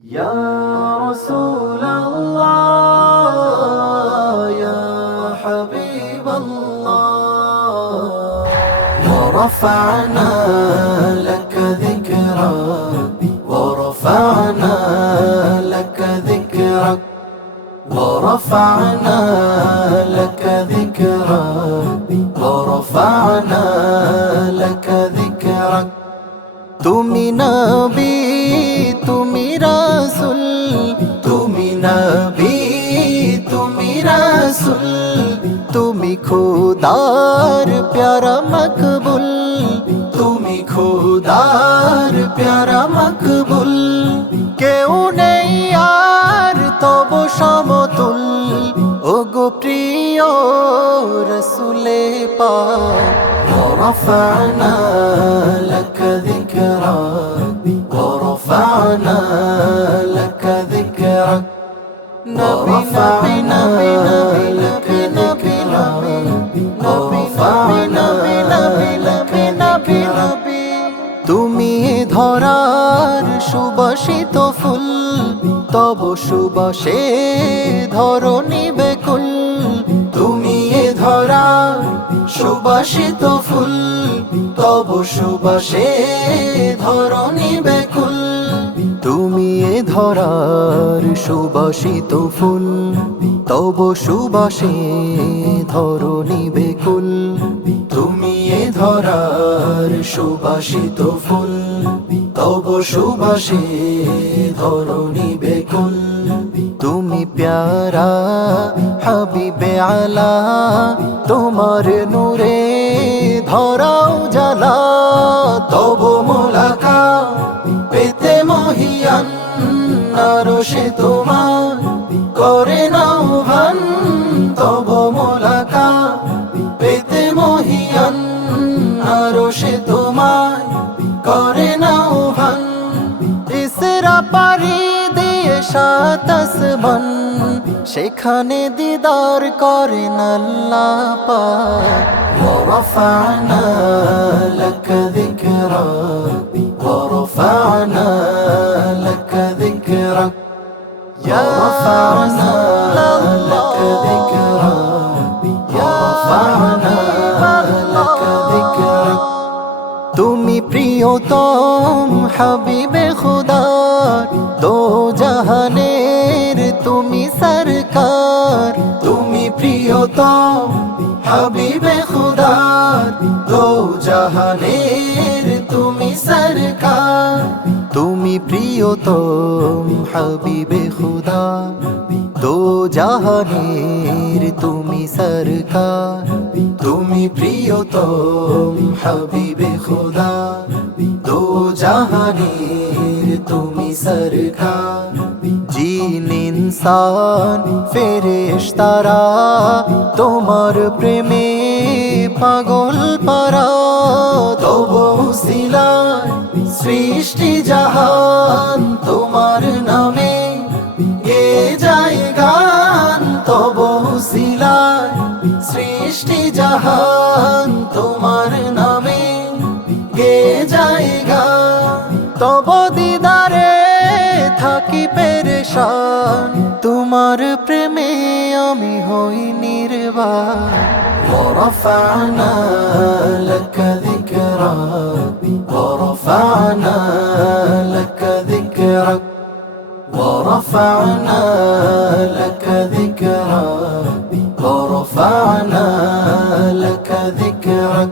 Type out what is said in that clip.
يا رسول الله يا حبيب الله ورفعنا لك ذكرك ورفعنا لك ذكرك ورفعنا لك ذكرك ورفعنا لك ذكرك তুমি নবী তুমি রাসূল তুমি নবী তুমি রাসূল তুমি খোদার প্যারা মকবুল তুমি খোদার প্যারা মকবুল কেউ নেই আর তব সমতুল ওগো প্রিয় রাসূলে পাক ورفعنا لك ذكرك ورفعنا لك ذكرك ورفعنا لك ذكرك ورفعنا لك ذكرك তুমি ধরার সুবাসিত ফুল তব সুবাসে ধরণী বেকুল তুমি ধরার সুবাসিত ফুল তব সুবাসে ধরণী বেকুল তুমি ধরার সুবাসিত ফুল তব সুবাসে ধরণী বেকুল তুমি ধরার সুবাসিত ফুল তব সুবাসে ধরণী বেকুল তুমি প্যারা হাবিবে আলা তোমার নূরে ধরাও জ্বালা তব মোলাকা পেতে মহিয়ান আরশে তোমার করে নাও ভান তব মোলাকা পেতে মহিয়ান আরশে তোমার করে নাও ভান ইসরা পারি দিয়ে সাত আসমান সেখানে দিদার করেন আল্লাহ পাক ورفعنا لك ذكرك ورفعنا لك ذكرك يا رفعنا لك ذكرك ورفعنا لك ذكرك তুমি প্রিয়তম হাবিবে খুদার দো জাহানের তুমি সরকার তুমি প্রিয়তম হাবিবে খুদার দো জাহানের তুমি সরকার তুমি প্রিয়তম হাবিবে খুদার দো জাহানের তুমি সরকার তুমি প্রিয়তম হাবিবে খুদা দো জাহানের তুমি সরকার জিন ইনসান ফেরেশতারা তোমার প্রেমে পাগল পারা তব উসিলায় সৃষ্টি জাহান তোমার নামে গে যায় গান তব উসিলায় সৃষ্টি জাহান তোমার নামে গে যায় গান তব দিদারে থাকি পেরেশান তোমার প্রেমে আমি হই নির্বাণ ورفعنا لك ذكرك ورفعنا لك ذكرك ورفعنا لك ذكرك ورفعنا لك ذكرك